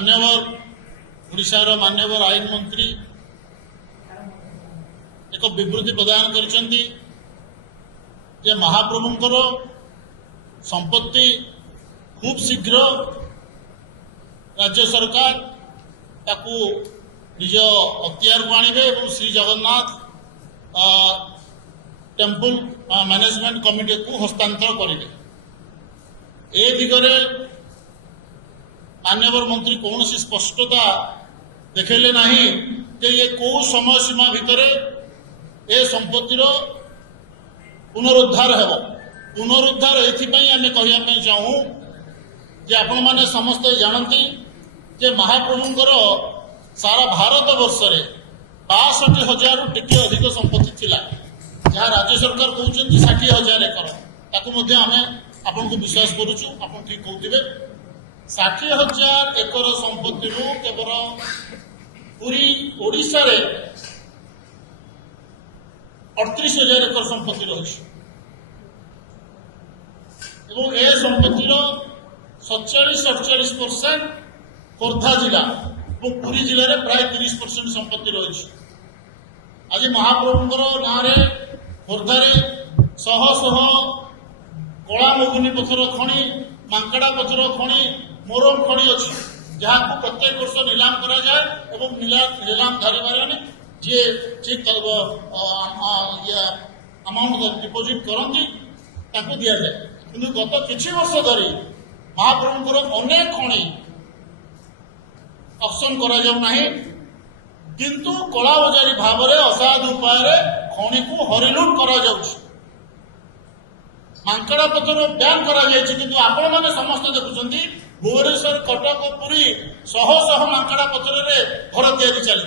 मान्यवर ओडिशार मान्यवर आईन मंत्री एक विवृत्ति प्रदान करछंती जे महाप्रभुंकर संपत्ति खूब शीघ्र राज्य सरकार ताकू निज अख्तियार को आणवे और Shri Jagannath temple management committee को हस्तांतर करेंगे। ए दिगरे मान्यवर मंत्री कौन सी स्पष्टता देखले नहीं कि ये कौ समय सीमा भितर ए संपत्तिर पुनरुद्धार हेब। पुनरुद्धार एथिपाई आमे कहिया चाहूँ जे आपण माने समस्ते जानती जे महाप्रभुंकर सारा भारत वर्ष रे 62,000 टिके अधिक संपत्ति थिला जहाँ राज्य सरकार कहते 60,000 एकर ताकू मध्य आमे आपन को विश्वास करूछु। आपन ठीक कहथिबे 60,000 एकर संपत्ति केवल पूरी ओडिशा रे 38,000 एकर संपत्ति रही और ए संपत्तिर 47-48% खोर्धा जिला और पुरी जिले में प्राय 30% संपत्ति रही। आज महाप्रभुंकर गाँव में खोर्धारे शह शह कला मुगुनी पथर खଣି मांकड़ा पथर खଣି मोरम खଣି अच्छी जहाँ को प्रत्येक वर्ष नीलाम करा जाए और नीलामधारी मैंने जी ठीक अमाउंट डिपोजिट करती दि जाए कि गत किसी वर्ष धरी महाप्रभुंकर अनेक खଣି ऑक्शन करा जाऊ नाही किंतु कला बजारी भाव में असाधु उपाय खଣି को हरिलुट करा जाउछि। मांकड़ा पथर ब्यान करा जायछि किंतु आपण माने समस्त देखुछंती भुवनेश्वर कटक पुरी शह शह मांकड़ा पथर रे घर तैयारी चली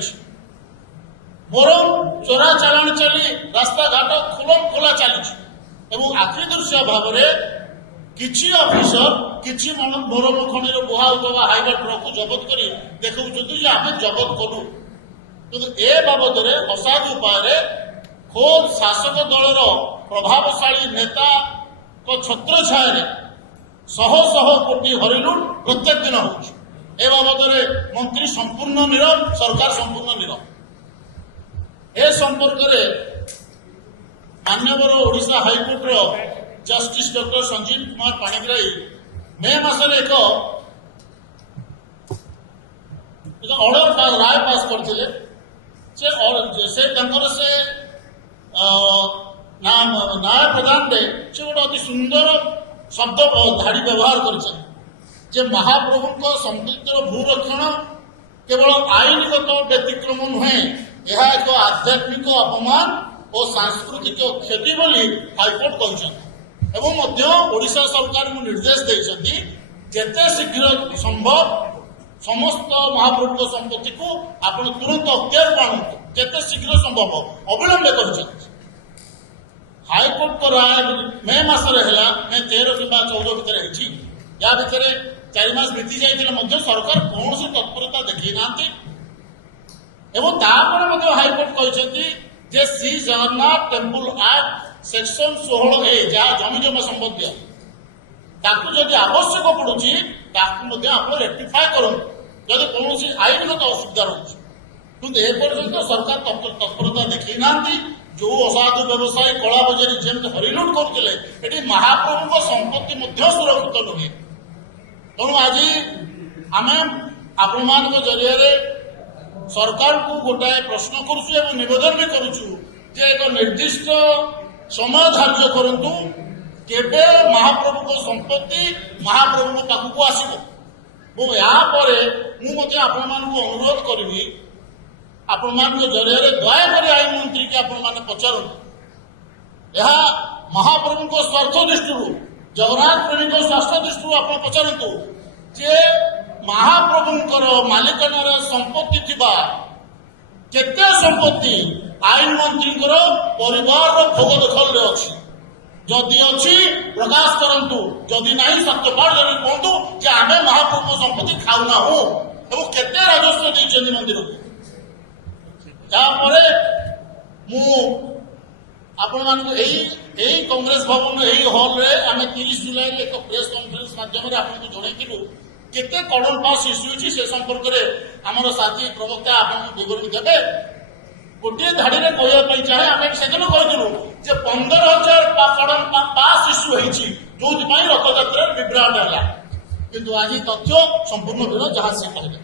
मोरम चोरा चालाण चली रास्ता घाट खुलम खोला चली एवं आखि दृश्य भाव में किछि ऑफिसर किछि मोरम खणीर बुहा होता हाइवा ट्रक को जबत करी देखुछंती जे आमे जबत कलु किंतु ए बाबद असाधु उपाय खोद शासक दलर प्रभावशाली नेता को छत्र छाया शह शह कोटी हरिलुट प्रत्येक दिन हो बाबद मंत्री संपूर्ण नीरव सरकार संपूर्ण नीरव। ए संपर्क में मान्यवर ओडिशा हाईकोर्टर जस्टिस डॉक्टर संजीव कुमार पाणिग्राही मे मासरे एक ऑर्डर राय पास करथिले से न्याय प्रदान से गोटे अति सुंदर शब्द धाड़ी व्यवहार कर महाप्रभु संपत्तिर भूरक्षण केवल आईनगत व्यतिक्रम नुहे यह एक आध्यात्मिक अपमान और सांस्कृतिक क्षति बोली हाईकोर्ट कहते ओडिशा सरकार को निर्देश देते जेते शीघ्र संभव समस्त महाप्रभु संपत्ति को आपण तुरंत अख्तियार आणु जेते शीघ्र संभव अविलंबे कर हाईकोर्ट को राय मे मासरे है मे 13 कि 14 भितर या भितर 4 मास बीती जाइए सरकार कौन सी तत्परता देखी ना हाईकोर्ट कहते जे Shri Jagannath temple act section 16A जहाँ जमी जमा संबंधी ताकू जदि आवश्यक पड़ुची ताकू रेक्टिफाए करूँ जदि कौन सी आईनगत असुविधा रही किंतु एपर्यंत सरकार तत्परता देखी ना जो असाधु व्यवसायी कला बजारी जमी हरिलुट करते महाप्रभु संपत्ति सुरक्षित नुहे। तेणु आज आम आपण मान जरिए सरकार को गोटाए प्रश्न करुचु एवं निवेदन भी करुचु जे एक निर्दिष्ट समय धार्य करंतु केबे महाप्रभु संपत्ति महाप्रभु पाखक आसो यापर मुझे आपण मान अनुरोध करी आपण मान जरिए दयाकोरी आईन मंत्री की आपण मैंने पचारू यह महाप्रभु स्वार्थ दृष्टि जगन्नाथ प्रेमी स्वार्थ दृष्टि आप पचारतु जे महाप्रभुंकर मालिकानार संपत्ति थिबा केते संपत्ति आईन मंत्री परिवार भोग दखल अच्छी जदि अच्छी प्रकाश करंतु जदि नहीं सत्यपाठ जन कहतु जे आमे महाप्रभु संपत्ति खाऊना हो एवं केते राजस्व देइछन्ति मंदिर को यापर आपण मान कांग्रेस भवन यही हल रे आम 30 जुलाई एक प्रेस कॉन्फ्रेंस माध्यम आपको जनईलु केते कड़न पास इश्यू होची से संपर्क रे हमर साथी प्रवक्ता आपन विवरण देबे गोटे धाड़ी रे कहया पई चाहे आमे सेदिन कहथिलु जे 15,000 कड़न पास इश्यू होईची जोथि पई रथयात्रा विभ्राट होला किंतु आज तथ्य संपूर्ण भिन्न जहां से कहले